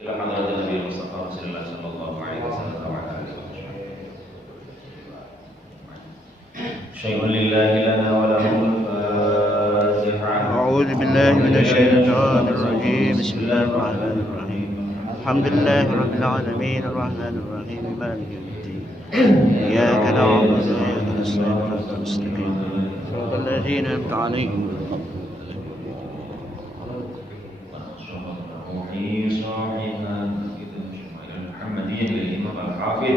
إلى حضرة النبي المصطفى رسول الله صلى الله عليه وسلم وعلى آله وصحبه. شيء لله لنا وله الفاتحة. أعوذ بالله من الشيطان الرجيم. بسم الله الرحمن الرحيم. الحمد لله رب العالمين الرحمن الرحيم مالك يوم الدين. إياك نعبد وإياك نستعين صراط المستقيم صراط الذين أنعمت عليهم. محمدية للإمام الحافظ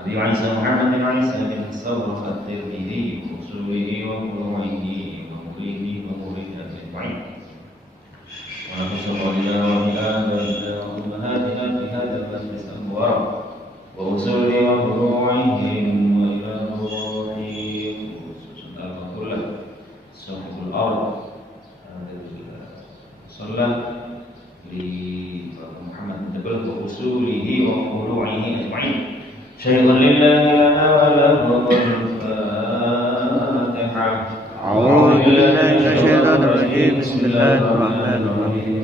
أبي عيسى محمد بن عيسى بن الثور الترمذي وأصوله وفروعه ومولده ومولده أجمعين ونحن صلى وآبائنا وأمهاتنا في هذا المجلس المبارك وأصوله وفروعه وإلى روحه وخصوصا كله صاحب الأرض صلى محمد تبل وأصوله وفروعه أجمعين. شيء لله لنا وله الفاتحة. أعوذ بالله من الشيطان الرجيم. بسم الله الرحمن الرحيم.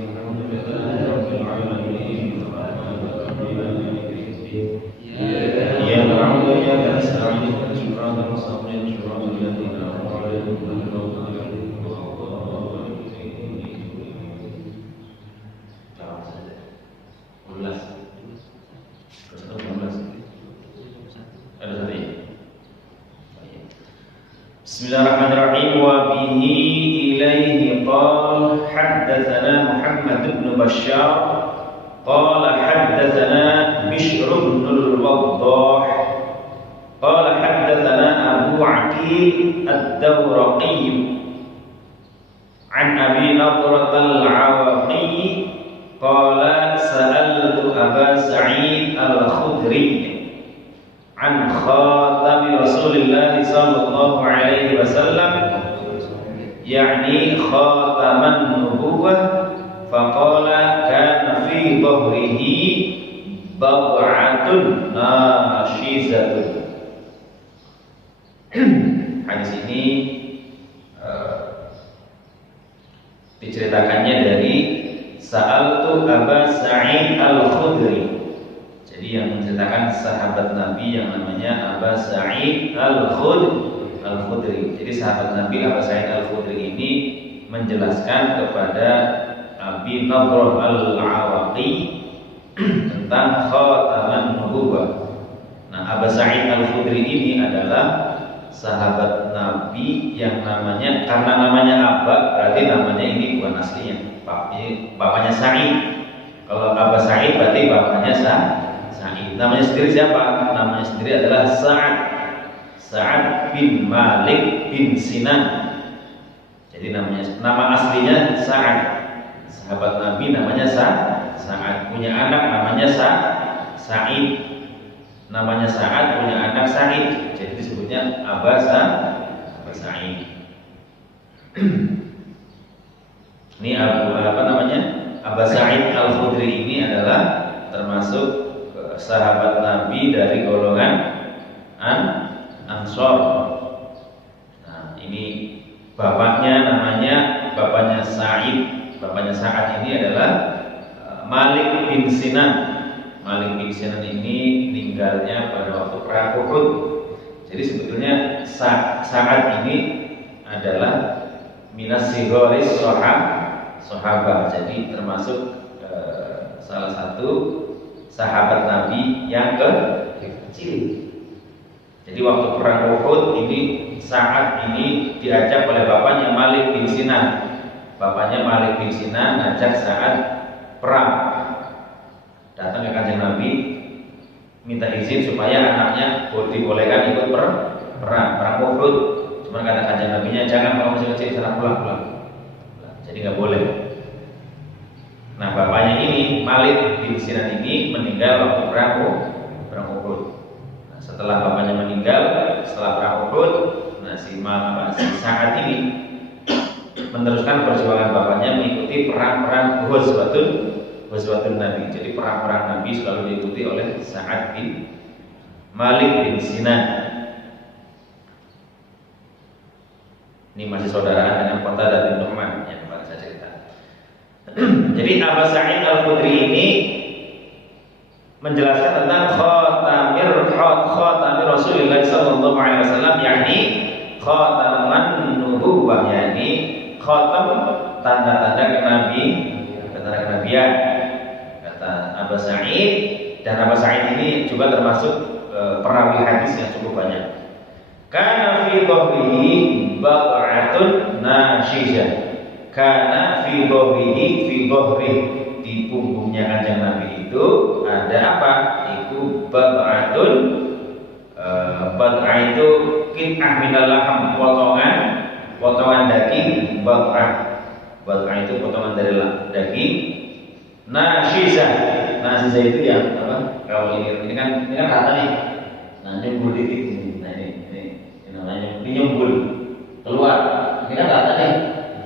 إياك نعبد وإياك نستعين اهدنا الصراط المستقيم صراط الذين أنعمت عليهم غير المغضوب عليهم ولا الضالين. Bismillahirrahmanirrahim. Wa bihi ilaihi qala haddatsana Muhammad bin Bashar qala haddatsana Bishr bin al-Waddah qala haddatsana Abu Aqil ad-Dawraqi an Abi Nadrat al-Awaqi qala sa'altu Aba Sa'id al-Khudri an khatami Rasulillah sallallahu alaihi wasallam yakni khataman nubuwah faqala kana fi dhahrihi bad'atun nashizatun. Hadis ini diceritakannya dari Sa'altu Aba Sa'id al-Khudri. Jadi yang menceritakan sahabat Nabi yang namanya Aba Sa'id al-Khudri. Jadi sahabat Nabi Aba Sa'id al-Khudri ini menjelaskan kepada Abi Nadrah al-Awaqi tentang khataman nubuwah. Nah, Aba Sa'id al-Khudri ini adalah sahabat Nabi yang namanya, karena namanya Aba berarti namanya ini bukan aslinya. Bapaknya Sa'id. Kalau Aba Sa'id berarti bapaknya Sa'id. Namanya sendiri siapa? Namanya sendiri adalah Sa'ad bin Malik bin Sinan. Jadi nama aslinya Sa'ad. Sahabat Nabi namanya Sa'ad. Punya anak namanya Sa'id. Namanya Sa'ad, punya anak Sa'id. Jadi disebutnya Aba Sa'id. Ini Aba Sa'id al-Khudri ini adalah termasuk sahabat Nabi dari golongan Ansor. Nah, ini bapaknya Sa'id. Bapaknya Sa'ad ini adalah Malik bin Sinan. Malik bin Sinan ini meninggalnya pada waktu perang Uhud. Jadi sebetulnya Sa'ad ini adalah minas sighoris sahabat. Jadi termasuk salah satu sahabat Nabi yang kecil. Jadi waktu perang Uhud ini Sa'ad ini diajak oleh bapaknya Malik bin Sinan. Bapaknya Malik bin Sinan ngajak Sa'ad perang. Datang ke kanjeng Nabi minta izin supaya anaknya dibolehkan ikut perang Uhud. Cuma kata kanjeng Nabinya, jangan, kalau masih kecil sana pulang. Jadi nggak boleh. Nah, bapaknya ini Malik bin Sinan ini meninggal waktu perang Uhud. Nah, setelah bapaknya meninggal, setelah perang Uhud, nah si Sa'ad ini meneruskan perjuangan bapaknya mengikuti perang-perang Ghazwatun Nabi. Jadi perang-perang Nabi selalu diikuti oleh Sa'ad bin Malik bin Sinan. Ini masih saudaraan dengan Qatadah bin Nu'man yang kemarin saya cerita. Jadi Aba Sa'id al-Khudri ini menjelaskan tentang khatamir Rasulullah sallallahu alaihi wasallam, yakni khataman nubuwah, yakni khatam tanda-tanda kenabian, kata Abu Sa'id. Dan Abu Sa'id ini juga termasuk perawi hadis yang cukup banyak. Kana fi dhahrihi bad'atun nashizah. Kana fi dhahrihi di punggungnya Kanjeng Nabi itu ada apa? Itu bad'atun, bad'ah itu qit'ah minal laham, potongan daging. Bad'ah itu potongan dari daging. Nashizah itu yang apa? Kalau ini kan kata nih. Nah, nyembul dikit ini. Nah, ini namanya nyembul keluar. Ini kan kata nih.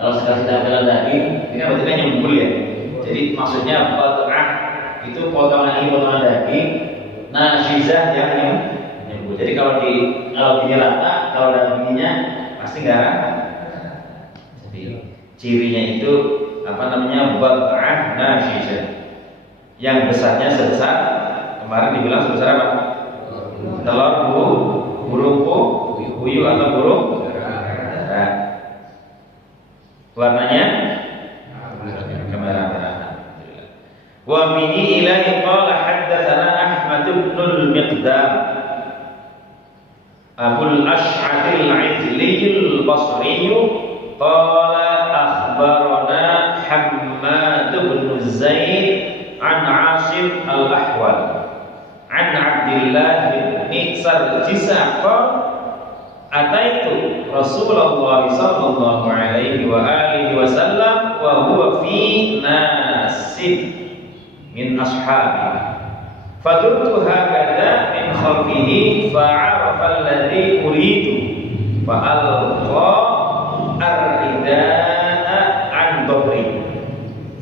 Kalau sekali tampilan daging, ini kan berarti kan nyembul ya. Jadi maksudnya bad'ah itu potongan daging. Nashizah yang nyembul. Jadi kalau gini rata, kalau dagingnya pasti enggak. Jadi cirinya itu apa namanya? Bad'ah nashizah. Yang besarnya sebesar, kemarin dibilang sebesar apa? Telur burung puyuh atau burung dara. Warnanya kemerah-merahan. Wa bihi ilahi qala haddatsana Ahmad ibn al-Miqdam Abul Ash'ath al-Ijli al-Basri qala akhbarana Hammad ibn Zaid an Asim al-Ahwal an Abdullah bin Sarjis qala ataitu Rasulullah sallallahu alaihi wa alihi wasallam wa huwa fi nasin min ashabi fadurtu hakadha min khalfihi fa'arafa alladhi uridu fa'alqa ar-rida'a an dhahri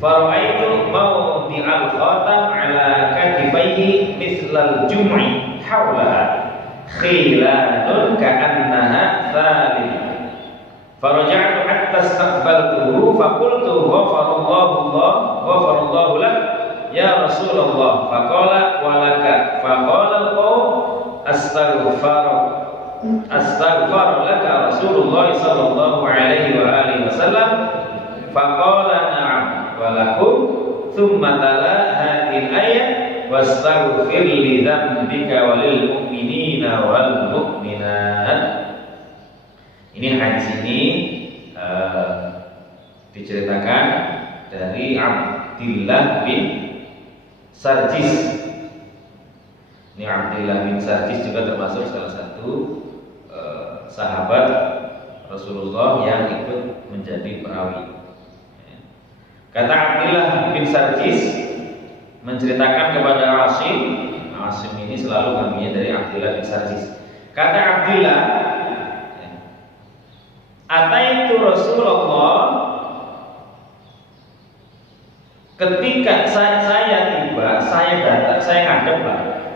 fara'aitu mawdi'al khatam ala katifaihi mislal jum'i hawlaha khilanun ka'annaha thalib faraja'tu hatta istaqbaltuhu faqultu ghafarallahu lak ya Rasulullah faqala walaka faqala al-qawm astaghfar laka Rasulullah sallallahu alaihi wa alihi wasallam faqala na'am walakum thumma tala hadhihi al-ayat wastaghfir li dzambika walil mu'minina wal mu'minat. Ini hadis ini diceritakan dari Abdullah bin Sarjis. Ini Abdullah bin Sarjis juga termasuk salah satu sahabat Rasulullah yang ikut menjadi perawi. Kata Abdullah bin Sarjis menceritakan kepada Asim ini selalu ngambilnya dari Abdullah bin Sarjis. Kata Abdullah, ataitu Rasulullah, ketika saya tiba, saya datang,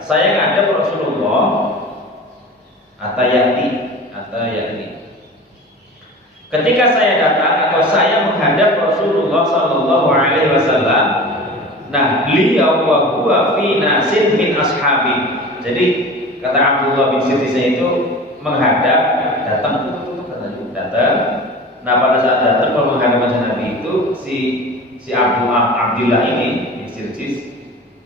saya ngadep Rasulullah. Atayati. Ketika saya datang atau saya menghadap Rasulullah sallallahu alaihi wasallam, nah beliau wa huwa fi nasin min ashabi. Jadi kata Abdullah bin Sarjis itu menghadap, datang. Nah pada saat datang kalau menghadap Nabi itu si Abdullah ini bin Sarjis.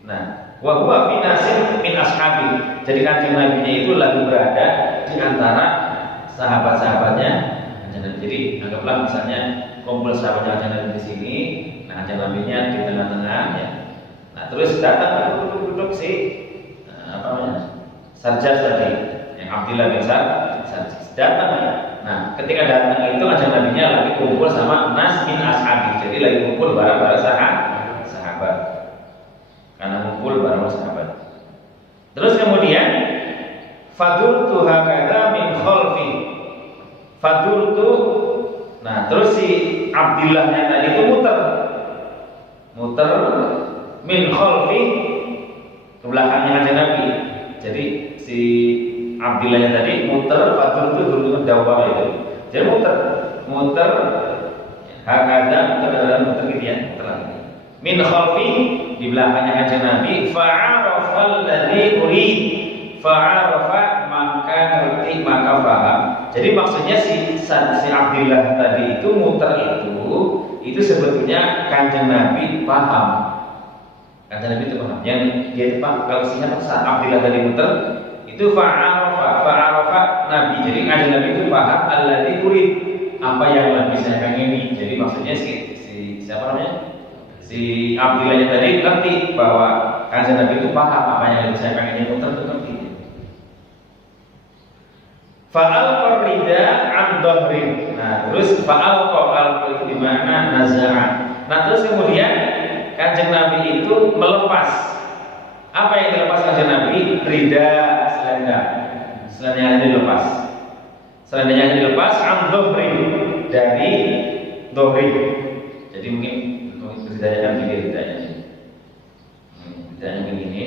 Nah wa huwa fi nasin min ashabi. Jadi kanjeng Nabi-nya itu lagi berada di antara sahabat-sahabatnya. Jadi anggaplah misalnya kumpul sahabatnya kanjeng Nabi di sini, nah kanjeng Nabi-nya di tengah-tengah ya. Nah terus datang duduk si Sarjas tadi, yang Abdullah bin Sarjis datang ya. Nah ketika datang itu kanjeng Nabi-nya lagi kumpul sama nas min ashabi. Jadi lagi kumpul bareng-bareng sahabat. Karena kumpul bareng sahabat. Terus kemudian fadurtu hakadha min khalfi. Fadurtu. Nah, terus si Abdullahnya tadi itu muter min khalfi ke belakangnya kanjeng Nabi. Jadi si Abdullahnya tadi muter, fadurtu dulu dawah itu. Jadi muter hakadha muter gitu ya, muter lagi. min khalfi, di belakangnya kanjeng Nabi, fa'arafa alladhi urid, fa'arafa, maka ngerti, maka paham. Jadi maksudnya si Abdillah tadi itu muter itu sebetulnya kanjeng Nabi paham. Kanjeng Nabi itu paham. Yang dia itu paham. Kalau siapa saat Abdillah tadi muter itu fa'arafa Nabi. Jadi kanjeng Nabi itu paham alladhi urid, apa yang Nabi saya pengini. Jadi maksudnya si siapa namanya? Si Abdillah tadi ngerti bahwa kanjeng Nabi itu paham apa yang saya pengen muter itu ngerti. Fa'al qarida an dhahrin. Nah, terus fa'al itu di mana naza'a. Nah, terus kemudian kanjeng Nabi itu melepas. Apa yang dilepas kanjeng Nabi? Rida, selendang. Selendangnya dilepas. Selendangnya dilepas an dhahrin, dari dhahrin. Jadi mungkin ridanya kan begini ridanya begini.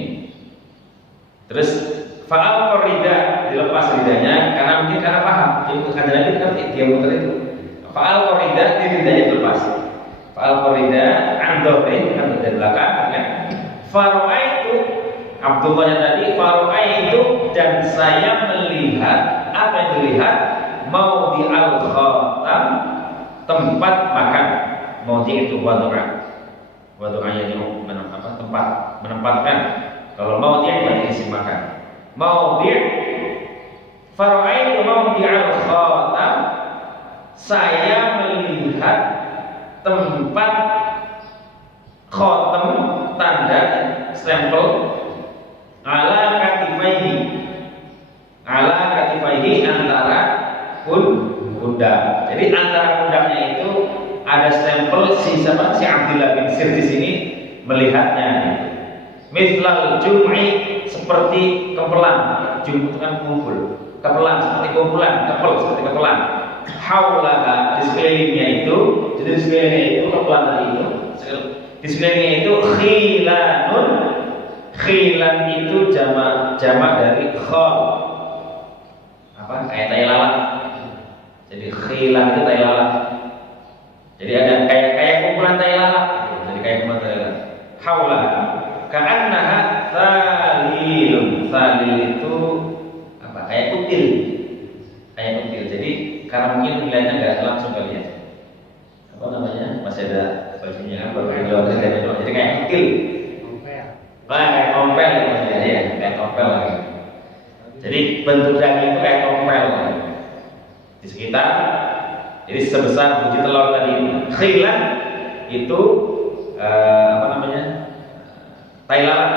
Terus fa'al qarida, dilepas ridanya karena paham. Jadi kanjeng Nabi ngerti dia muter itu. Fa'al qarida, ridanya dilepas. Fa'al qarida an dhahrin, kan dari belakang kan. Fara'aitu, Abdullahnya tadi, fara'aitu, dan saya melihat, apa yang dilihat? Maudi al-khatam, tempat makan. Maudi itu wadu'anya tempat menempatkan. Kalau maudi berarti isi makan. Maudi' fara'aitu maudi al-khatam, saya melihat tempat khatam, tanda stempel, ala katifaihi, antara pundak. Jadi antara pundaknya itu ada stempel si Abdillah bin Sir di sini melihatnya. Mithlal jum'i, seperti kepelan. Jum' itu kan kumpul. Kepelan seperti kumpulan, seperti kepelan. Haulaha, di sekelilingnya itu, jadi di sekelilingnya itu kepelan tadi itu. Di sekelilingnya itu khilanun. Khilan itu jamak dari khal. Apa? Kayak tai lalat. Jadi khilan itu tai lalat. Jadi ada kayak kumpulan tai lalat. Jadi kayak kumpulan tai lalat. Haulaha ka'annaha thalilun. Thalil itu apa? Kayak kutil. Jadi karena mungkin nilainya nggak langsung kali ya. Apa namanya? Masih ada bajunya kan baru keluar dari itu. Jadi kayak kutil. Kayak tompel ya, kayak tompel lagi. Jadi bentuk daging itu kayak tompel di sekitar. Jadi sebesar biji telur tadi. Khilan itu apa namanya? Tai lalat.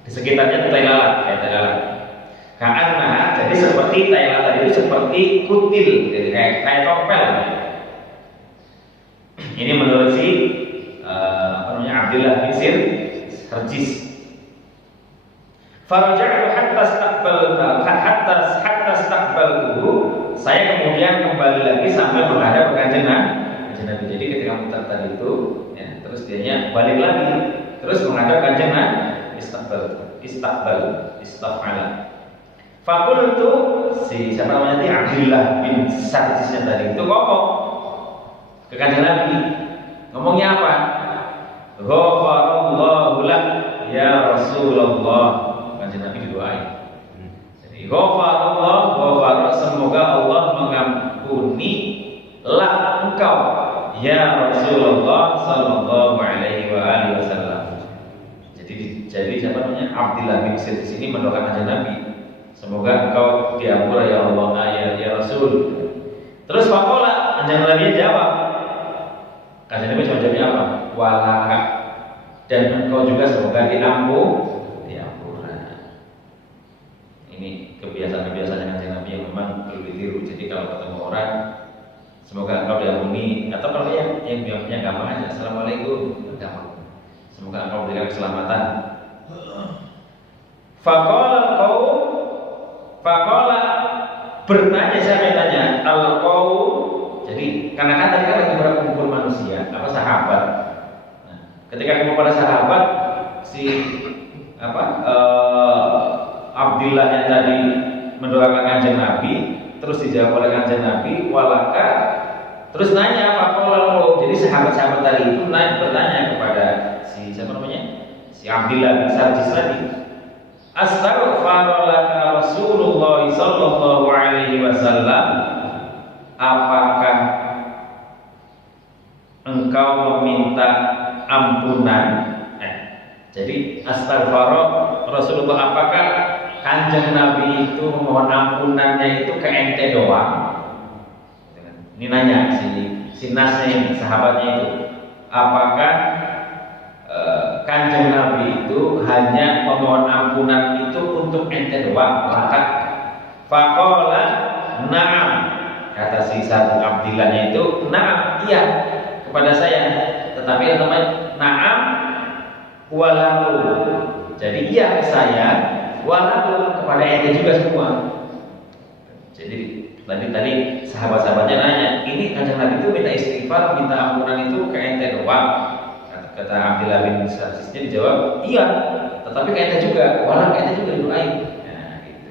Di sekitarnya tai lalat, kayak tai lalat. Ka'annaha, jadi seperti tai lalat itu seperti kutil, jadi kayak tompel. Ini menurut si apa namanya? Abdillah bin Sir Harjis. Faraja'tu hatta istaqbaltuhu. Saya kemudian kembali lagi sampai menghadap kanjeng Nabi. Jadi ketika muter tadi itu, ya, terus dianya balik lagi, terus menghadap kanjeng Nabi. Istaqbala. Fakultu, si siapa namanya tadi, Abdillah bin Sarjisnya tadi itu ngomong ke kanjeng Nabi. Ngomongnya apa? Ghafarallahu lak ya Rasulullah. Kanjeng Nabi didoain. Jadi ghafar, semoga Allah mengampuni lak engkau ya Rasulullah sallallahu alaihi wasallam. Jadi siapa namanya? Abdillah bin Sir di sini mendoakan kanjeng Nabi. Semoga engkau diampura ya Allah, ya Rasul. Terus faqala, kanjeng Nabi jawab. Kanjeng Nabi jawabnya apa? Walaka, dan engkau juga semoga diampura. Ini kebiasaan-kebiasaan kanjeng Nabi yang memang perlu ditiru. Jadi kalau ketemu orang, semoga engkau diampuni. Atau kalau yang biasanya gampang aja, assalamualaikum, gampang. Semoga engkau diberikan keselamatan. Faqala bertanya, saya bertanya al-qaum. Jadi karena kan tadi kan lagi berkumpul manusia, apa sahabat. Nah, ketika ketemu pada sahabat si Abdillah yang tadi mendoakan kanjeng Nabi, terus dijawab oleh kanjeng Nabi, walaka Terus nanya faqala, jadi sahabat-sahabat tadi itu bertanya kepada si siapa namanya? Si Abdullah bin Sarjis tadi. Astaghfirullah Rasulullah sallallahu alaihi wasallam, apakah engkau meminta ampunan? Jadi astaghfirullah Rasulullah, apakah Kanjeng Nabi itu memohon ampunannya itu ke ente doang? Ini nanya si nasnya ini, sahabatnya itu, apakah Kanjeng Nabi itu hanya memohon ampunan itu untuk ente doang? Maka faqala na'am, kata si sahabat Abdillahnya itu, na'am, iya kepada saya, tetapi teman na'am walahu, jadi iya ke saya, walahu kepada ente juga semua. Jadi tadi sahabat-sahabatnya nanya, ini Kanjeng Nabi itu minta istighfar, minta ampunan itu ke ente doang? Kata Abdullah bin Sarjisnya dijawab, iya, tetapi ke ente juga, walau ke ente juga didoain. Nah, gitu.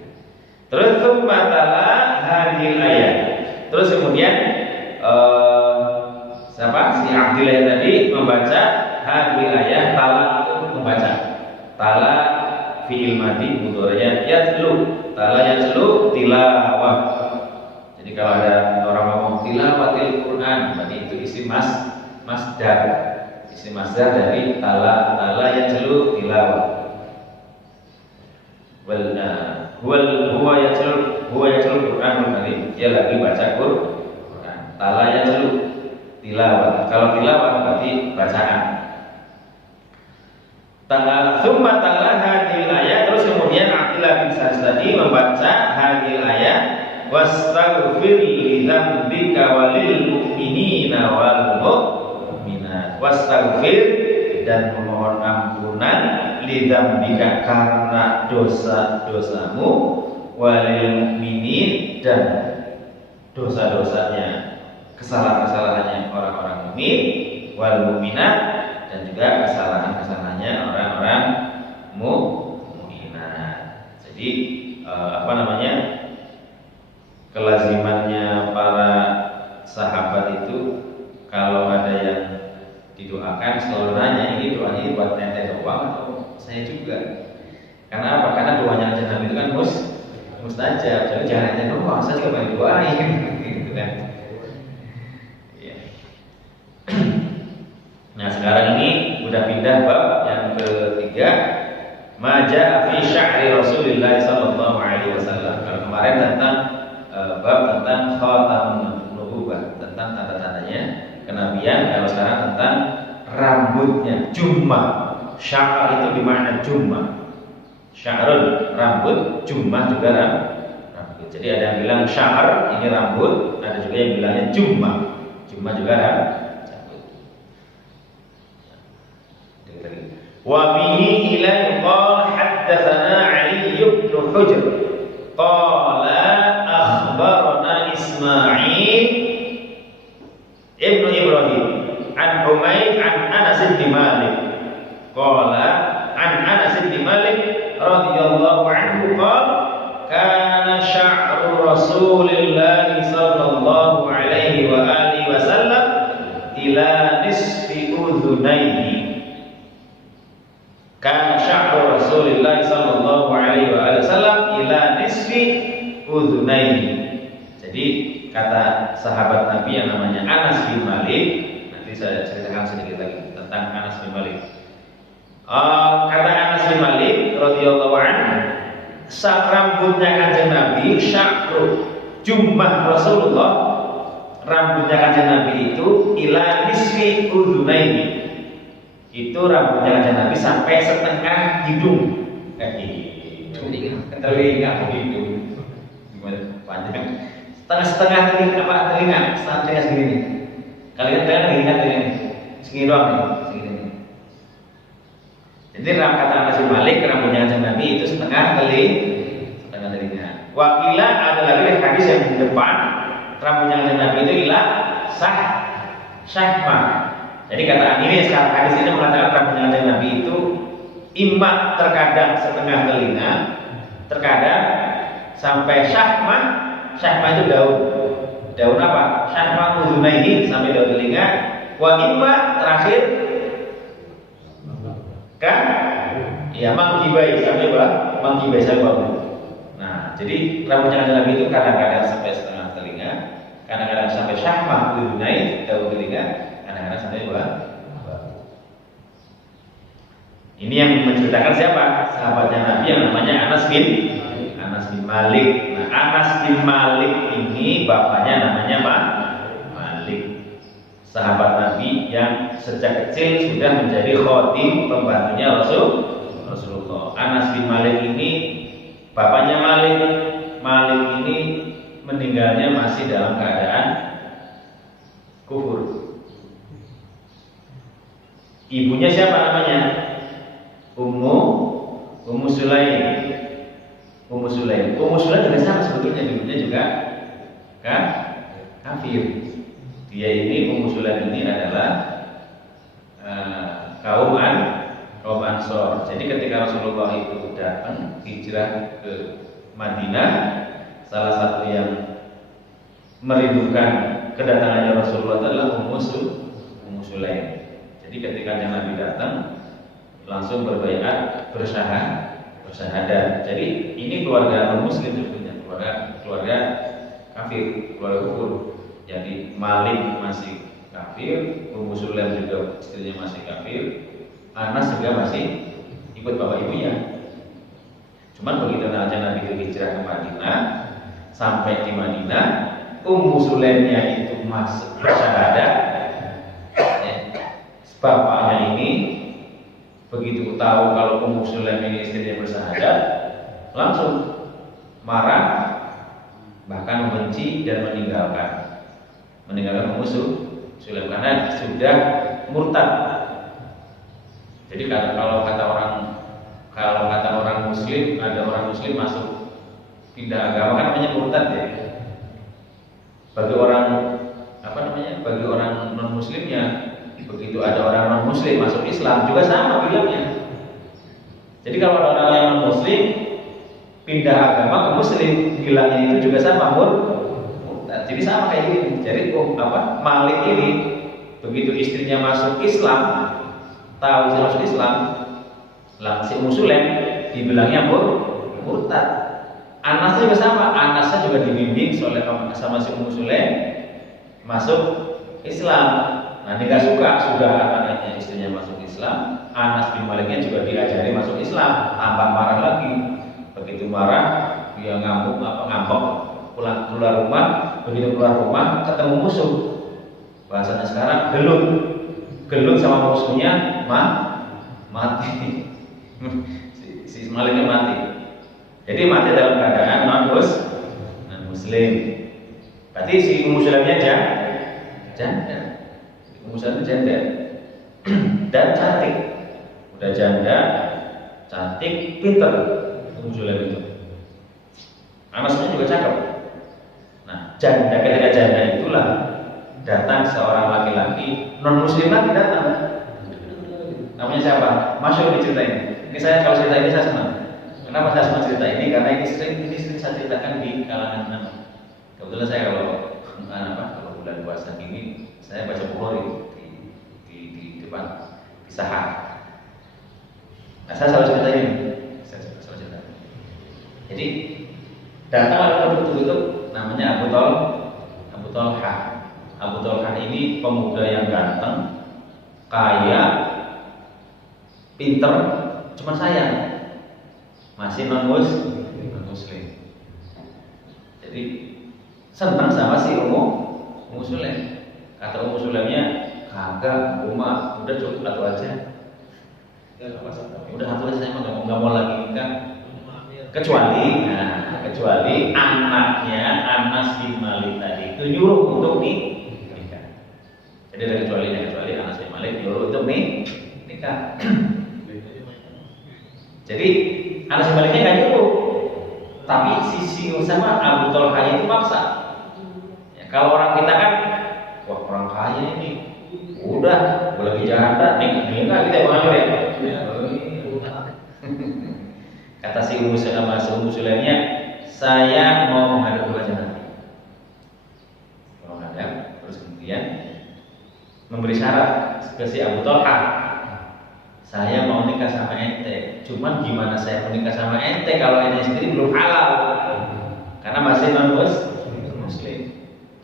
Terus tsummatala hadhil ayat. Terus kemudian si Abdullah tadi membaca hadhil ayat, tala itu membaca. Tala fi'il madhi mudhari'nya yatlu, tala yatlu tilawah. Jadi kalau ada orang ngomong tilawatil Quran, berarti itu isim masdar. Isim masdar dari tala yatlu tilawah. Huwa yatlu Quran, berarti dia lagi baca Quran. Tala yatlu tilawah. Kalau tilawah berarti bacaan. Tsumma tala hadhil ayat, terus kemudian Abdullah bin Sarjis tadi membaca hadhil ayat, wastaghfir li dzambika walil mu'minina wal mu'minat. Wastaghfir, dan memohon ampunan, li dzambika karena dosa-dosamu, walil mu'minin, dan dosa-dosanya, kesalahan-kesalahannya orang-orang mukmin, wal mu'minat, dan juga kesalahan-kesalahannya orang-orang mukminat. Jadi kelazimannya para sahabat itu kalau ada yang didoakan selalu nanya, ini doanya ini buat ente doang atau saya juga? Karena apa? Karena doanya Kanjeng Nabi itu kan mustajab. Jadi jangan ente doang, saya juga banyak doain, gitu kan? Ya. Nah, sekarang ini udah pindah bab yang ketiga, maja fi sya'ri Rasulillah sallallahu alaihi wasallam. Kalau kemarin tentang bab tentang khatamun nubuwah, tentang tanda-tandanya kenabian. Kalau sekarang tentang rambutnya, jumma. Sya'ar itu bermakna jumma. Sya'run rambut, jumma juga rambut. Jadi ada yang bilang sya'ar ini rambut, ada juga yang bilangnya jumma. Jumma juga rambut. Wa bihi ila qala haddatsana Ali bin Hujr qala akhbarana Ismail ibnu Ibrahim an Humayd an Anas bin Malik qala an Anas bin Malik radhiyallahu anhu qala kana sya'ru Rasulillah sallallahu alaihi wa alihi wasallam ila nisfi udhunayhi. Kana sya'ru Rasulillah sallallahu alaihi wasallam ila nisfi udhunayhi. Jadi kata sahabat Nabi yang namanya Anas bin Malik, nanti saya ceritakan sedikit lagi tentang Anas bin Malik. Kata Anas bin Malik radhiyallahu anhu, rambutnya Kanjeng Nabi, sya'ru jummah Rasulullah, rambutnya Kanjeng Nabi itu ila nisfi udhunayhi. Itu rambutnya Kanjeng Nabi sampai setengah hidung, telinga hidung, gimana panjang? Setengah telinga, telinga segini nih. Kalian telinga segini doang nih, segini nih. Jadi kata Anas bin Malik, rambutnya Kanjeng Nabi itu setengah telinga. Wakila ada lagi hadis yang di depan, rambutnya Kanjeng Nabi itu ilah syahma. Jadi kata ini sekarang hadis ini mengatakan rambutnya Kanjeng Nabi itu imma terkadang setengah telinga, terkadang sampai syahma. Syahma itu daun. daun apa? Syahma udhunaihi, sampai daun telinga. Wa imma terakhir kan? Ya mangkibai, sampai apa? Mangkibai sampai bawah. Nah, jadi rambutnya kanjeng Nabi itu kadang-kadang sampai setengah telinga, kadang-kadang sampai syahma udhunaihi, daun telinga, kadang-kadang sampai bawah. Ini yang menceritakan siapa? Sahabatnya Nabi yang namanya Anas bin Malik. Nah, Anas bin Malik ini bapaknya namanya Malik. Sahabat Nabi yang sejak kecil sudah menjadi khotim, pembantunya Rasulullah. Anas bin Malik ini bapaknya Malik. Malik ini meninggalnya masih dalam keadaan kufur. Ibunya siapa namanya? Ummu Sulaim. Ummu Sulaim juga sama sebetulnya, dulunya juga kan kafir. Dia ini Ummu Sulaim ini adalah kaum Ansor. Jadi ketika Rasulullah itu datang hijrah ke Madinah, salah satu yang merindukan kedatangannya Rasulullah adalah Ummu Sulaim. Jadi ketika Nabi datang langsung berbaiat bersyahadat. Jadi ini keluarga non-muslim sebetulnya, keluarga kafir, keluarga kufur. Jadi Malik masih kafir, Ummu Sulaim juga istrinya masih kafir, Anas juga masih ikut bapak ibunya. Cuman begitu Nabi itu hijrah ke Madinah, sampai di Madinah, Ummu Sulaimnya itu masuk bersyahadat. Bapaknya ini begitu tahu kalau Ummu Sulaim ini istrinya bersyahadat, langsung marah, bahkan membenci dan meninggalkan Ummu Sulaim karena sudah murtad. Jadi kalau kata orang Muslim, ada orang Muslim masuk pindah agama kan namanya murtad ya. Bagi orang bagi orang non Muslimnya, begitu ada orang non Muslim masuk Islam juga sama bilangnya. Jadi kalau ada orang yang non Muslim pindah agama ke Muslim, bilangnya itu juga sama murtad. Jadi sama kayak gini. Jadi Malik ini begitu istrinya masuk Islam, tahu masuk Islam, langsung Ummu Sulaim dibilangnya murtad. Anasnya juga sama, Anasnya juga dibimbing sama si Ummu Sulaim masuk Islam. Nah, dia gak sudah anaknya istrinya masuk Islam. Anas bin Maliknya juga diajari masuk Islam, tambah marah lagi. Begitu marah, dia ngambek, keluar rumah. Begitu keluar rumah, ketemu musuh. Bahasanya sekarang gelut sama musuhnya, mati. si Maliknya mati. Jadi mati dalam keadaan non-muslim. Berarti si Ummu Sulaimnya janda. Ummu Sulaim janda dan cantik. Udah janda, cantik, pintar. Ummu Sulaim itu. Anasnya juga cakep. Nah, ketika janda itulah datang seorang laki-laki non muslim lagi datang. Namanya siapa? Masyhur diceritain. Ini saya kalau cerita ini saya senang. Kenapa saya senang cerita ini? Karena ini sering saya ceritakan di kalangan kebetulan saya kalau bulan puasa ini saya baca Bukhari di depan di sahar. Nah, saya selalu cerita ini. Jadi datang orang itu namanya Abu Talha. Abu Talha ini pemuda yang ganteng, kaya, pinter, cuma sayang masih non-muslim. Jadi senang sama si Ummu Sulaim. Kata Ummu Sulaimnya, kagak, udah cukup satu aja. Udah satu aja, saya nggak mau lagi nikah. Kecuali anaknya Anas bin Malik tadi itu nyuruh untuk nikah. Jadi ada kecuali Anas bin Malik nyuruh untuk nikah. Jadi Anas bin Maliknya nggak nyuruh, tapi sisi sama Abu Talha itu maksa. Ya, kalau orang kita kan, wah orang kaya ini, udah, gue lagi janda, nikah kita mengambil ya. Kata si Ummu Sulaimnya, saya mau menghadap wajah Nabi. memberi syarat ke si Abu Thalha, saya mau nikah sama ente, cuman gimana saya mau nikah sama ente kalau ente sendiri belum halal, karena masih non muslim.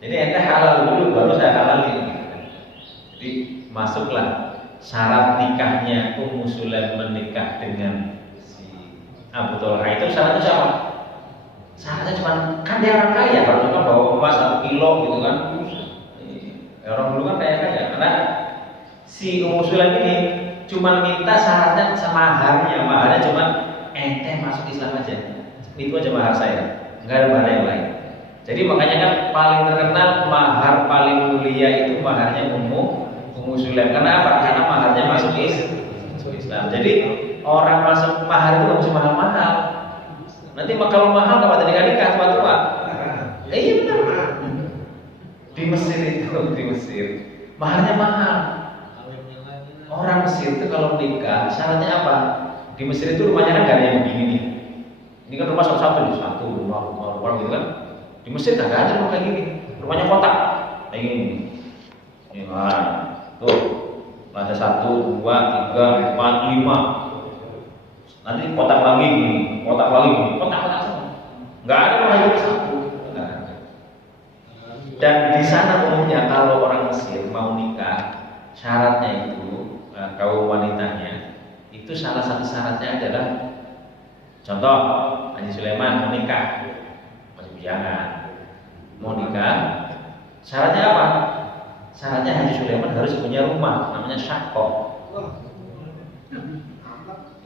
Jadi ente halal dulu baru saya halalin. Jadi masuklah syarat nikahnya Ummu Sulaim menikah dengan si Abu Thalha itu syaratnya siapa? Syaratnya cuma kan dia orang kaya, kalau cuma bawa emas 1 kilo gitu kan. Orang dulu kan kaya, karena si Ummu Sulaim ini cuma minta syaratnya sama maharnya cuma ente masuk Islam aja. Itu aja mahar saya, nggak ada mahar yang lain. Jadi makanya kan paling terkenal mahar paling mulia itu maharnya Ummu Sulaim. Karena apa? Karena maharnya masuk Islam. Jadi orang masuk mahar itu nggak mesti mahal-mahal. Nanti kalau mahal nggak jadi nikah tua-tua. Iya benar. Di Mesir maharnya mahal. Orang Mesir itu kalau nikah syaratnya apa? Di Mesir itu rumahnya kan nggak ada yang begini nih. Ini kan rumah satu rumah gitu kan. Di Mesir nggak ada rumah kayak gini. Rumahnya kotak kayak gini. Ini tuh lantai 1, 2, 3, 4, 5. Nanti kotak lagi gini, kotak semua. Nggak ada rumah itu satu. Dan di sana umumnya kalau orang Mesir mau nikah, syaratnya itu kaum wanitanya itu salah satu syaratnya adalah contoh Haji Sulaiman mau nikah, masih bujangan, mau nikah, syaratnya apa? Syaratnya Haji Sulaiman harus punya rumah, namanya syakko.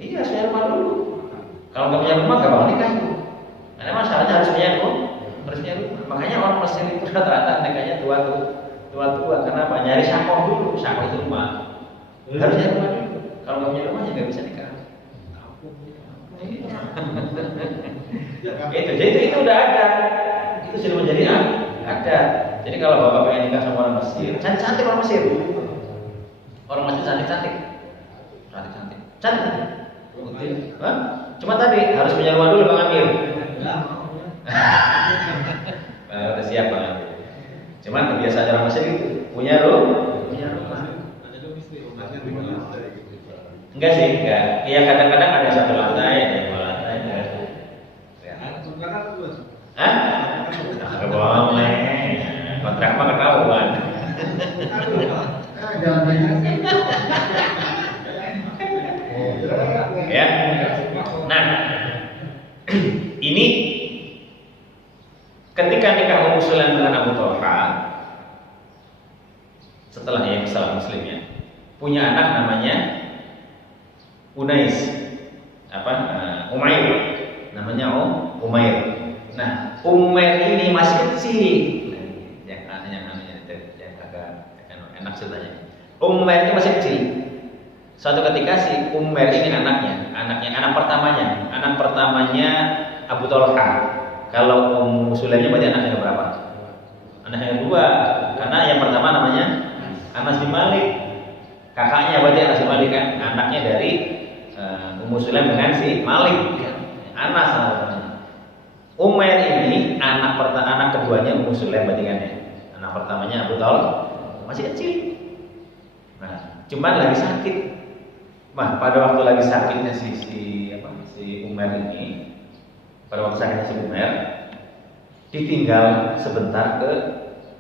Iya, punya rumah dulu. Kalau nggak punya rumah, nggak bakal nikah itu. Karena memang syaratnya harus punya rumah. Makanya orang Mesir itu rata-rata nikahnya tua. Kenapa? Nyari syakko dulu. Syakko itu rumah. Harus nyari rumah dulu. Kalau nggak punya rumah, ya nggak bisa nikah. Itu udah ada. Itu sudah menjadi ada. Jadi kalau bapak pengen nikah sama orang Mesir, cantik orang Mesir. Orang Mesir cantik. Hah? Cuma tadi harus punya rumah dulu Bang Amir. Udah siap Bang Amir. Cuman kebiasaan orang Mesir itu punya rumah. Enggak sih, enggak. Iya kadang-kadang ada 1 lantai, ada 2 lantai. Hah? Nggak boleh. Kontrak mah ketahuan. Ya. Nah, ini ketika nikah Ummu Sulaim dengan Abu Thalha, setelah ia Islam Muslimnya, punya anak namanya Unais, Umair, namanya Umair. Nah, Umair ini masih kecil, yang agak enak ceritanya. Umair ini masih kecil. Suatu ketika si Umair ini anak pertamanya Abu Thalha. Kalau Ummu Sulaimnya berarti anaknya berapa? Anaknya 2, karena yang pertama namanya Anas bin Malik. Kakaknya berarti Anas bin Malik kan, anaknya dari Ummu Sulaim dengan si Malik. Anas namanya. Umair ini anak keduanya Ummu Sulaim berarti kan ya. Anak pertamanya Abu Thalha masih kecil. Nah, cuman lagi sakit. Nah, pada waktu lagi sakitnya si Umair ini, pada waktu sakitnya si Umair ditinggal sebentar ke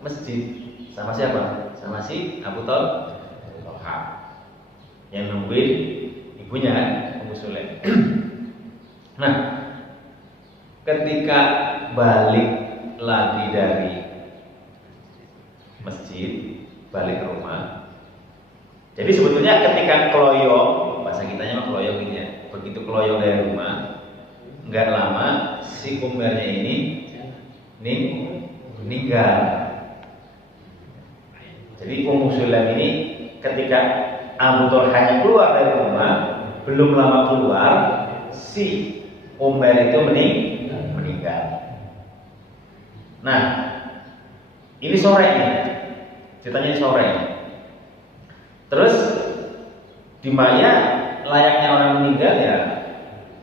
masjid sama siapa? Sama si Abu Thalha yang nungguin ibunya Ummu Sulaim. Nah, ketika balik lagi dari masjid, balik ke rumah. Jadi sebetulnya ketika keloyong, bahasa kitanya mah keloyong gitu ya. Begitu keloyong dari rumah, nggak lama si Umairnya ini meninggal. Jadi Ummu Sulaim ini ketika Abu Thalha keluar dari rumah, belum lama keluar, si Umair itu meninggal. Nah, ini sore nih, ceritanya sore. Terus di Maya layaknya orang meninggal ya,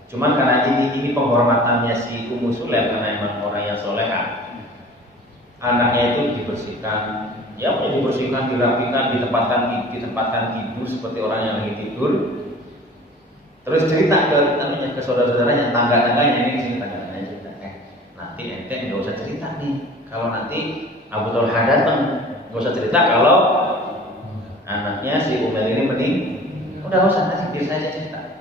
cuman karena ini penghormatannya si Ummu Sulaim karena emang orang yang soleha, anaknya itu dibersihkan, Ya, dibersihkan, dirapikan, ditempatkan tidur seperti orang yang lagi tidur. Terus cerita ke saudara-saudaranya, tangga-tangganya ini sini tangga-tangganya cerita. Nanti ente nggak usah cerita nih. Kalau nanti Abu Talha datang, nggak usah cerita kalau anaknya si Umar ini udah nggak usah, nanti biar saja cerita.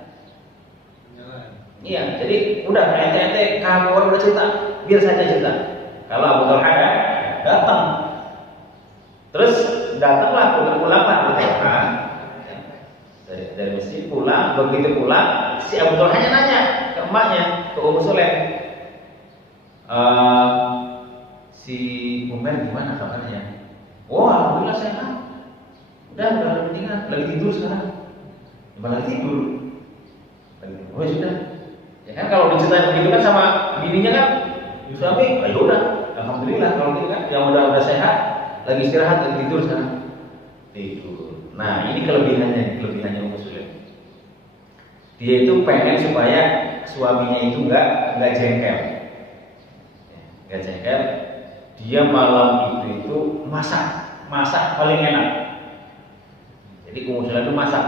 Iya, jadi udah ente kamu udah cerita, biar saja cerita. Kalau Abu Talha datang, terus datanglah pulang Abu Talha dari masjid pulang. Begitu pulang, si Abu Talha nanya ke emaknya, ke Ummu Sulaim, si Umar gimana kabarnya? Oh, alhamdulillah sehat. Udah mendingan, lagi tidur sekarang. Lagi tidur. Oh ya sudah. Ya kan kalau diceritain begitu kan sama bininya kan, suami, ayo udah, alhamdulillah kalau gitu kan, yang udah sehat, lagi istirahat, lagi tidur sekarang. Tidur. Nah, ini kelebihannya Ummu Sulaim. Dia itu pengen supaya suaminya itu enggak jengkel. Enggak jengkel. Dia malam itu masak paling enak. Jadi Ummu Sulaim itu masak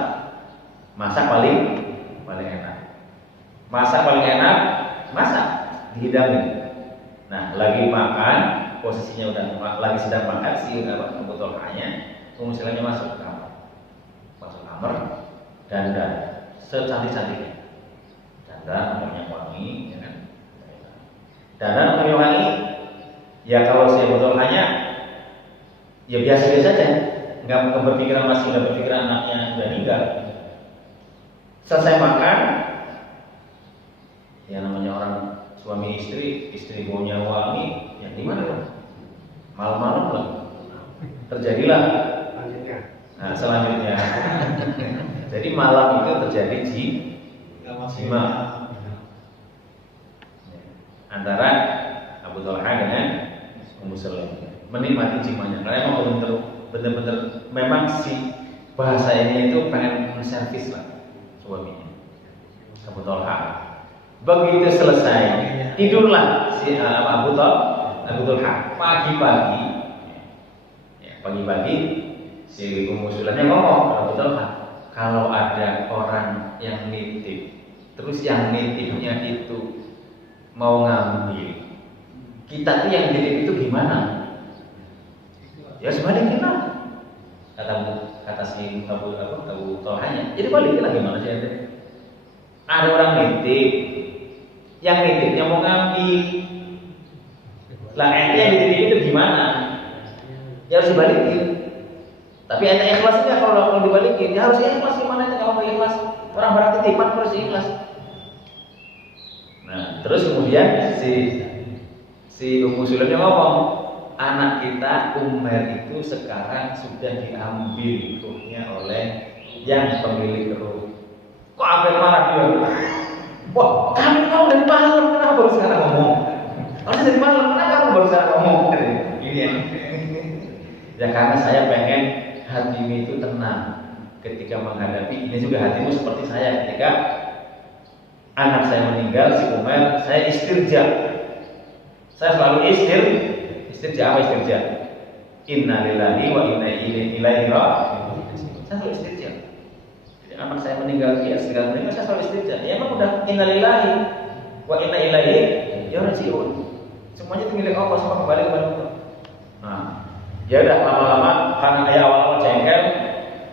paling enak. Masak paling enak, dihidangin. Nah, lagi makan, posisinya udah lagi sedang makan, si Abu Talha-nya, Ummu Sulaimnya masuk kamar, dandan secantik-cantiknya, dandan minyak wangi, ya kan? Dandan minyak wangi, ya kalau si Abu Talha-nya, ya biasa-biasa aja, nggak berpikiran anaknya udah meninggal. Selesai makan, ya namanya orang suami istri baunya wangi, ya gimana dong? Malam-malam lah terjadilah. Nah, selanjutnya, jadi malam itu terjadi jima antara Abu Talha dengan Ummu Sulaim, menikmati jimanya. Karena emang bener-bener memang si bahasa ini itu pengen menservis lah suaminya Abu Talha. Begitu selesai, tidurlah si Abu Talha. Pagi-pagi si Ummu Sulaimnya ngomong ke Abu Talha, kalau ada orang yang nitip, terus yang nitipnya itu mau ngambil, kita tuh yang nitip itu gimana? Ya sebalikin lah, kata si Abu Talha-nya. Jadi balikin lah gimana sih ente? Ada orang nitip, yang nitipnya mau ngambil, lah ente yang dititip itu gimana? Ya harus dibalikin. Tapi ente ikhlas nggak kalau dibalikin? Ya harus ikhlas. Gimana ente kalau mau ikhlas? Orang barang titipan harus ikhlas. Nah, terus kemudian si Ummu Sulaim ngomong, anak kita Umar itu sekarang sudah diambil ruhnya oleh yang pemilik ruh. Kok sampai marah dia? Wah, kami tahu dari malam, kenapa baru sekarang ngomong? Harusnya dari malam, kenapa kamu baru sekarang ngomong? Ini ya. Ya karena saya pengen hatimu itu tenang ketika menghadapi ini, juga hatimu seperti saya ketika anak saya meninggal, si Umar, saya istirja. Saya selalu istirja. Apa istirja? Inna lillahi wa inna ilaihi raji'un. Saya selalu istirja. Jadi anak saya meninggal, segala meninggal, saya selalu istirja. Ya emang udah inna lillahi wa inna ilaihi raji'un. Semuanya itu milik Allah, semua kembali kepada Allah. Nah, ya udah lama-lama karena kayak awal-awal jengkel,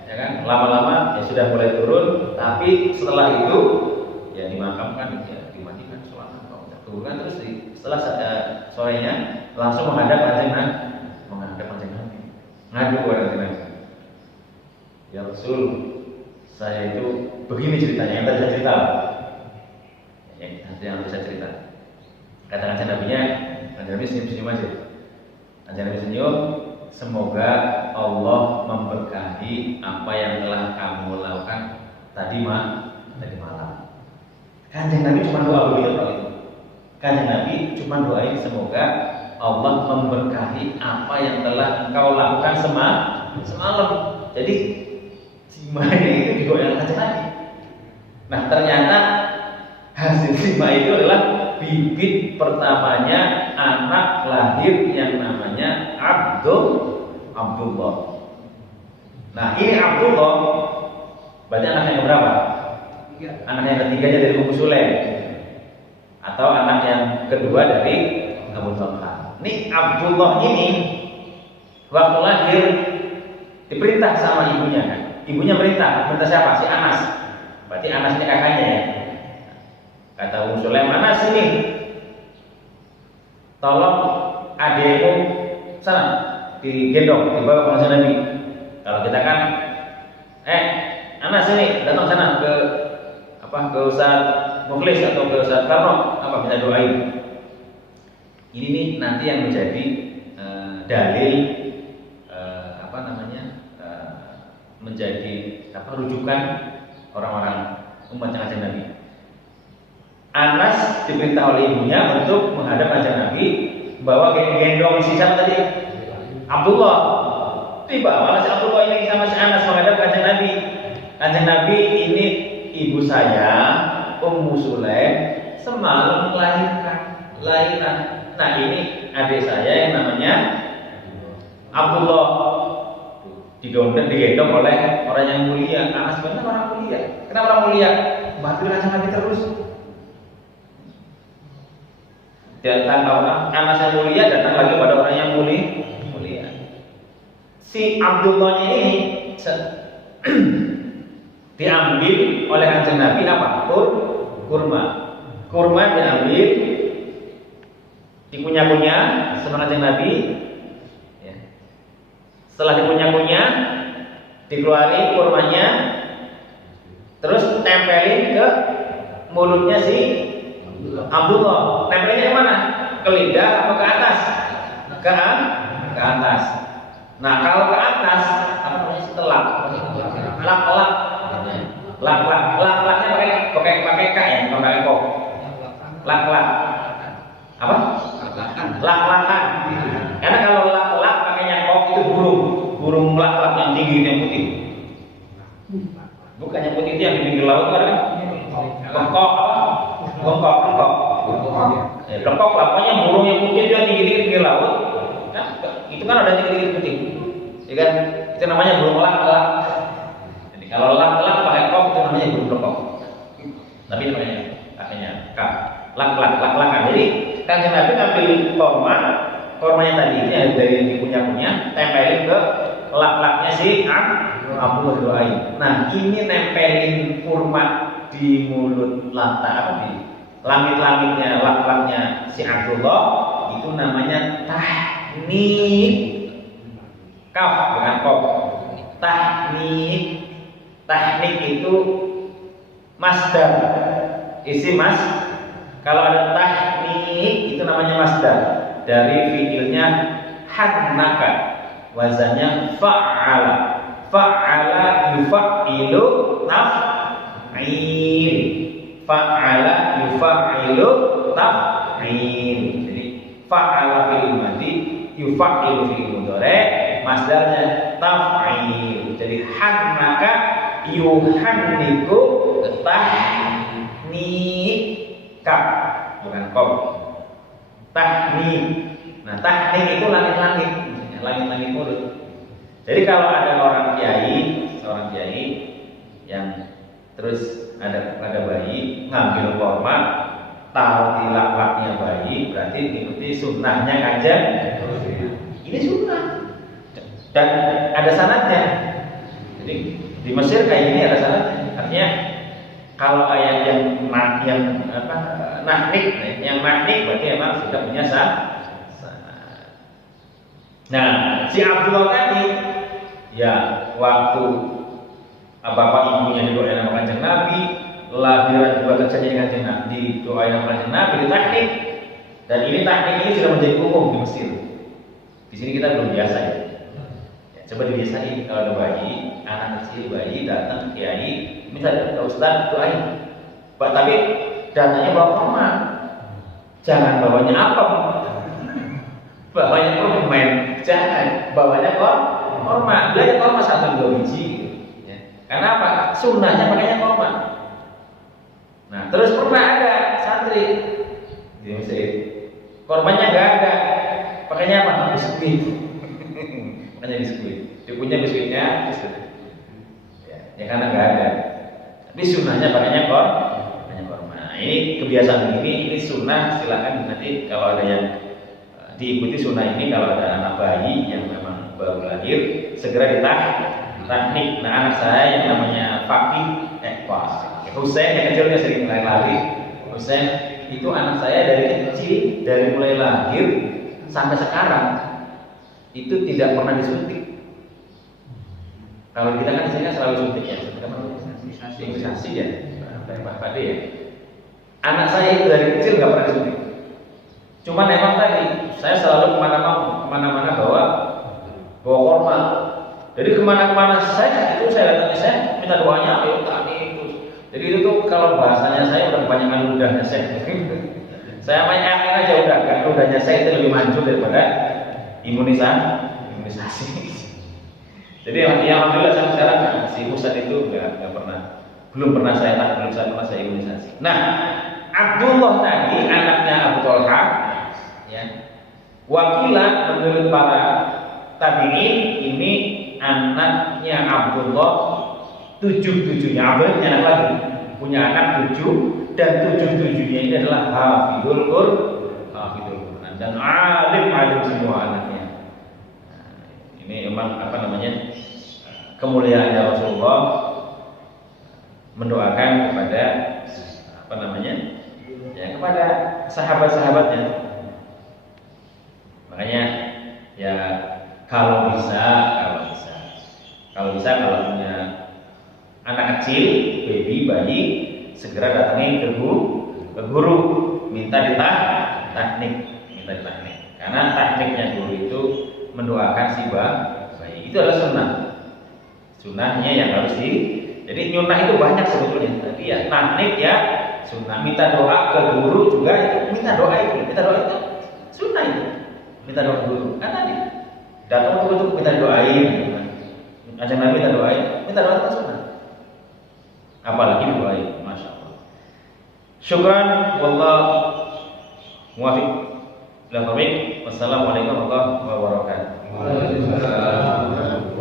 ya kan, lama-lama ya sudah mulai turun. Tapi setelah itu ya dimakamkan, ya dimatikan sholat turun. Terus setelah sorenya langsung menghadap kanjeng Nabi, ngadu kepada kanjeng Nabi, ya Rasul, saya itu begini ceritanya, yang tadi saya cerita, yang bisa cerita. Kata kanjeng Nabinya, kanjeng Nabi senyum-senyum aja. Kanjeng Nabi senyum, semoga Allah memberkahi apa yang telah kamu lakukan tadi malam. Kanjeng Nabi cuma doa begitu kalau itu. Kanjeng Nabi cuma doain semoga Allah memberkahi apa yang telah engkau lakukan semalam. Jadi simanya itu digoyang Kanjeng Nabi. Nah ternyata hasil sima itu adalah bibit pertamanya anak lahir yang namanya Abdullah. Nah ini Abdullah berarti anak yang berapa? Anak yang ketiganya dari Ummu Sulaim atau anak yang kedua dari Abu Talha. Ini Abdullah ini waktu lahir diperintah sama ibunya kan? Ibunya perintah siapa? Si Anas. Berarti Anas ini kakaknya ya. Kata Ummu Sulaim, Anas ini tolong adekmu sana digendong dibawa ke Kanjeng Nabi. Kalau kita kan Anas ini datang sana ke Ustaz Mukhlis atau ke Ustaz Karno minta doain. Ini nih nanti yang menjadi dalil menjadi rujukan orang-orang umat Kanjeng Nabi. Anas diperintah oleh ibunya untuk menghadap Kanjeng Nabi, bawa gendong si siapa tadi? Abdullah. Dibawa si Abdullah ini sama si Anas menghadap Kanjeng Nabi. Kanjeng Nabi, ini ibu saya Ummu Sulaim semalam lahiran. Nah ini adik saya yang namanya Abdullah, digendong oleh orang yang mulia. Anas benar orang mulia. Kenapa orang mulia? Bantu Kanjeng Nabi terus. Datang orang Anas yang mulia datang lagi pada orang yang mulia. Si Abdullahnya ini diambil oleh Kanjeng Nabi kurma. Kurma diambil, dikunyah-kunyah sama Kanjeng Nabi. Ya. Setelah dikunyah-kunyah, dikeluarin kurmanya, terus tempelin ke mulutnya si Abdullah. Tempelinnya kemana? Ke lidah atau ke atas? Ke atas. Nah kalau ke atas, apa namanya? Setelak. Lak-laknya pakai K ya, bukan pakai kok. Lak-lak. Apa? Lak-lakan. Karena kalau lak-lak pakainya kok itu burung lak-lak yang tinggi yang putih. Bukan yang putih itu yang di pinggir laut kan? Bengkok. Bengkok lah, pokoknya burung yang putih itu yang tinggi-tinggi di pinggir laut. Nah, itu kan ada tinggi-tinggi putih. Ya kan? Itu namanya burung lak-lak. Jadi kalau lak-lak pakai kok itu namanya burung bengkok. Tapi namanya kak. Lak-lakan. Jadi Kanjeng Nabi ngambil kormanya tadi ini dari dikunyah-kunyah, tempelin ke lak-laknya si Abu Doain. Nah ini nempelin kurma di mulut di langit-langitnya lak-laknya si Abdullah, itu namanya tahnik. Kaf bukan kok. Tahnik itu masdar. Kalau ada tahnik itu namanya masdar dari fiilnya hannaka, wazannya fa'ala yufa'ilu taf'il. Fa'ala yufa'ilu taf'il. Jadi fa'ala fi'il madhi, yufa'ilu fi'il mudhari', masdarnya taf'il. Jadi hannaka yuhanniku tahnika, bukan kom. Tahnik. Nah, tahnik itu langit-langit, langit-langit mulut. Jadi kalau ada seorang kiai yang terus ada bayi ngambil korma, taruh di lak-laknya bayi, berarti mengikuti sunnahnya Kanjeng. Ini sunnah dan ada sanadnya. Jadi di Mesir kayak gini ada sanadnya. Artinya kalau ayat yang nahnik berarti emang sudah punya sanad. Nah, si Abdullah tadi ya waktu bapak ibunya didoain sama Kanjeng Nabi, lahiran juga terjadi Kanjeng Nabi, didoain sama Kanjeng Nabi, ditahnik. Dan tahnik ini sudah menjadi umum di Mesir. Di sini kita belum biasa ya. Coba dibiasain kalau ada bayi, anak kecil bayi datang ke kiai, misalnya ke ustaz doain. Tapi datanya bawa kurma, jangan bawanya apem, bawanya permen, jangan bawanya kurma. Belajar kurma 1-2 biji. Karena apa? Sunnahnya pakainya kurma. Nah, terus pernah ada santri di Mesir, kurmanya nggak ada, pakainya apa? Biskuit. hanya biskuit. Dia punya biskuitnya, ya karena nggak ada. Tapi sunnahnya pakainya korma. Nah, ini kebiasaan ini sunnah. Silakan nanti kalau ada yang diikuti sunnah ini. Kalau ada anak bayi yang memang baru lahir, segera ditahnik. Nah, anak saya yang namanya Husain yang kecilnya sering lari. Husain itu anak saya dari kecil, dari mulai lahir sampai sekarang itu tidak pernah disuntik. Kalau kita kan di sini selalu suntik ya, imunisasi ya, Pak Pade ya. Anak saya itu dari kecil nggak pernah disuntik. Cuman emang tadi saya selalu kemana-mana bawa korma. Jadi kemana-mana saya datang saya minta doanya, ayo tani itu. Jadi itu tuh kalau bahasanya saya udah kebanyakan ludahnya saya. Saya main yakin aja udah kan ludahnya saya itu lebih manjur daripada imunisasi. Jadi alhamdulillah sampai sekarang si Ustadz itu belum pernah saya imunisasi. Nah, Abdullah tadi anaknya Abu Thalha, ya. Wakilah menurut para tabi'in ini anaknya Abdullah tujuh-tujuhnya. Abdullah punya anak lagi, punya anak 7 dan 7-7-nya ini adalah hafidul Quran dan alim semua anaknya. Nah, ini memang kemuliaannya Rasulullah mendoakan kepada kepada sahabat-sahabatnya. Makanya ya kalau bisa kalau punya anak kecil, bayi, segera datangi ke guru, minta ditahnik. Karena tahniknya guru itu mendoakan si bayi. Itu adalah sunnahnya yang harus jadi nyunah itu banyak sebetulnya. Tapi ya tahnik ya sunnah. Minta doa ke guru juga itu minta doa itu sunnah itu. Minta doa ke guru. Karena dia datang untuk minta doain. Ajang Nabi minta doain itu sunnah. Apalagi doain, masya Allah. Syukran, wallah muwafiq. Wassalamualaikum warahmatullahi wabarakatuh.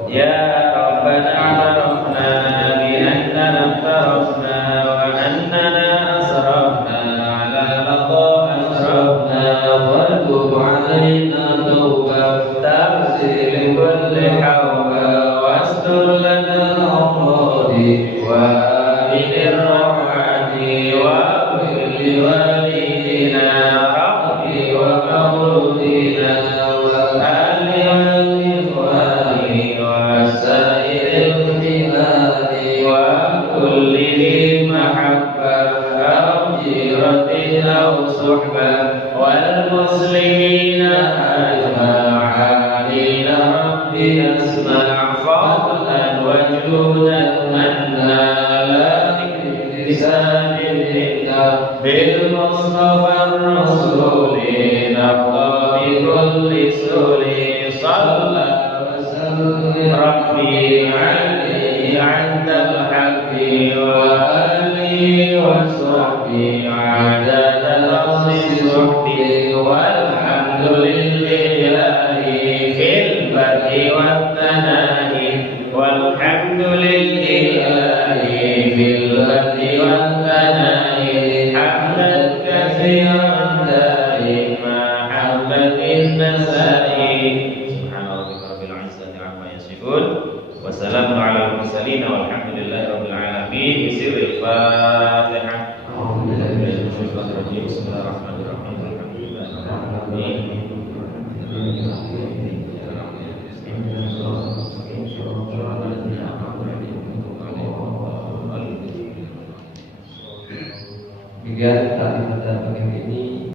Ya Rabbana arafna bi annana tarafna wa annana asrafna ala laqad asrafna wa tub alaina tawbah tafsil kulli hawba wastur lana amradi wa aminir rahmati wa kulli walidina rabbi wa mawlidina wa ahli wa ikhwani wa sairil biladi wa kulli li mahabbah aw jiratin aw suhbah wal muslimina ajma'in rabbi asma' fadlan wa judan manna la lisanil minna bil mustafa ar-rasuli nabda bi kulli suli sallallahu wa sallim rabbi alayhi 'inda al-haqqi wa alihi wa sahbihi 'adada al-asli suhbi walhamdulillahi fil badi wat tanahi walhamdulillahi fil badi wat tanahi hamdan katsiran daima hamdan nasai subhana rabbika rabbil izzati amma yasifun wa salamun alal mursalin walhamdulillahi rabbil alamin bisirril fatihah. Bismillahirrahmanirrahim.